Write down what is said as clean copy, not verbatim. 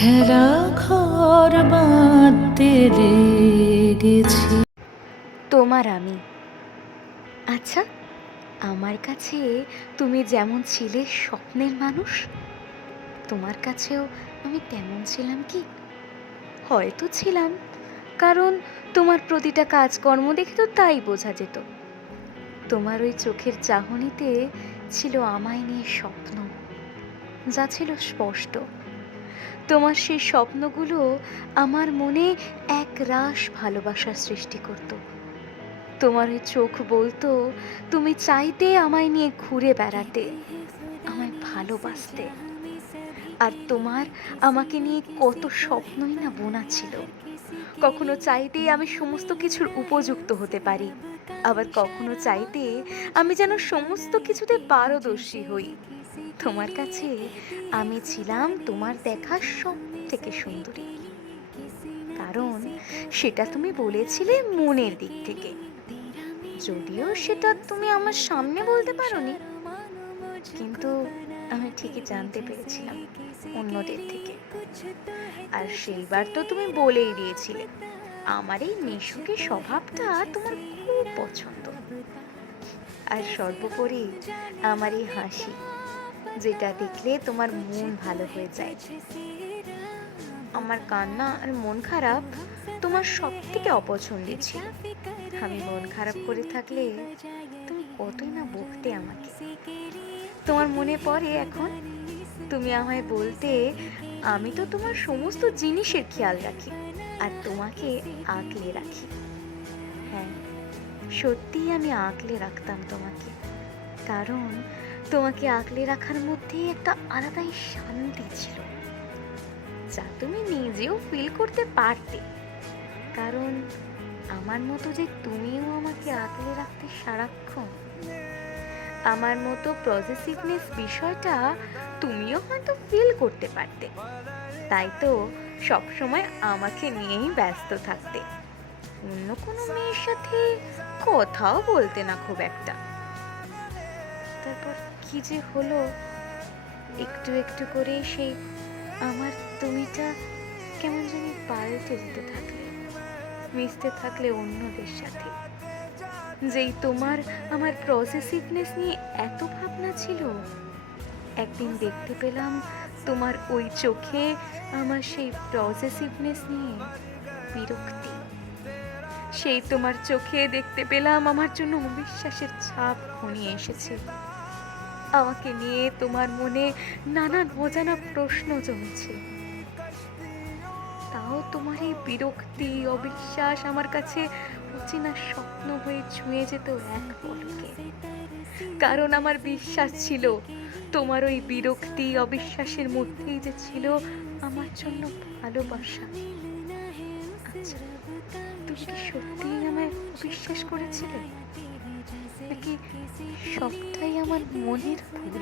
ঘেরা ঘর বাঁধতে লেগেছি। তোমার আমি। আচ্ছা, আমার কাছে তুমি যেমন ছিলে স্বপ্নের মানুষ, তোমার কাছেও আমি তেমন ছিলাম কি? হয়তো ছিলাম, কারণ তোমার প্রতিটা কাজকর্ম দেখে তো তাই বোঝা যেত। তোমার ওই চোখের চাহনিতে ছিল আমায় নিয়ে স্বপ্ন, যা ছিল স্পষ্ট। তোমার সেই স্বপ্নগুলো আমার মনে এক রাশ ভালোবাসার সৃষ্টি করত। তোমার ওই চোখ বলতো তুমি চাইতে আমায় নিয়ে ঘুরে বেড়াতে, আমায় ভালোবাসতে। আর তোমার আমাকে নিয়ে কত স্বপ্নই না বোনা ছিল। কখনো চাইতেই আমি সমস্ত কিছুর উপযুক্ত হতে পারি, আবার কখনো চাইতে আমি যেন সমস্ত কিছুতে পারদর্শী হই। তোমার কাছে আমি ছিলাম তোমার দেখা সব থেকে সুন্দরী, কারণ সেটা তুমি বলেছিলে মনের দিক থেকে। যদিও সেটা তুমি আমার সামনে বলতে পারোনি, কিন্তু আমি ঠিকই জানতে পেরেছিলাম অন্যদের থেকে। আর সেইবার তো তুমি বলেই দিয়েছিলে আমার এই মিশুকে স্বভাবটা তোমার খুব পছন্দ। আর সর্বোপরি আমার এই হাসি, যেটা দেখলে তোমার মন ভালো হয়ে যায়। আমার কান্না আর মন খারাপ তোমার সব থেকে অপছন্দের ছিল। আমি মন খারাপ করে থাকলে তুমি কতই না বকতে আমাকে। তোমার মনে পড়ে এখন তুমি আমায় বলতে আমি তো তোমার সমস্ত জিনিসের খেয়াল রাখি আর তোমাকে আগলে রাখি। হ্যাঁ, সত্যিই আমি আগলে রাখতাম তোমাকে, কারণ তোমাকে আগলে রাখার মধ্যে একটা আলাদাই শান্তি ছিল, যা তুমি নিজেও ফিল করতে পারতে। কারণ আমার মতো যে তুমিও আমাকে আগলে রাখতে সারাক্ষণ, আমার মতো পজিটিভনেস বিষয়টা তুমিও হয়তো ফিল করতে পারতে। তাই তো সবসময় আমাকে নিয়েই ব্যস্ত থাকতে, অন্য কোনো মেয়ের সাথে কথাও বলতে না খুব একটা। তারপর কি যে হলো, একটু একটু করে সেই আমার তুমিটা কেমন জানি পাল্টে যেতে থাকলে, মিশতে থাকলে অন্যদের সাথে। যেই তোমার আমার পজিটিভনেস নিয়ে এত ভাবনা ছিল, একদিন দেখতে পেলাম তোমার ওই চোখে আমার সেই পজিটিভনেস নিয়ে বিরক্তি। সেই তোমার চোখে দেখতে পেলাম আমার জন্য অবিশ্বাসের ছাপ ঘনিয়ে এসেছে। আমাকে নিয়ে তোমার মনে নানান অজানা প্রশ্ন জমছে। তাও তোমার এই বিরক্তি, অবিশ্বাস আমার কাছে অচেনা স্বপ্ন হয়ে ছুঁয়ে যেত এক পলকে। কারণ আমার বিশ্বাস ছিল তোমার ওই বিরক্তি, অবিশ্বাসের মধ্যেই যে ছিল আমার জন্য ভালোবাসা। আচ্ছা, তুমি কি সত্যিই আমায় বিশ্বাস করেছিলে, নাকি সবটাই আমার মনের ভুল?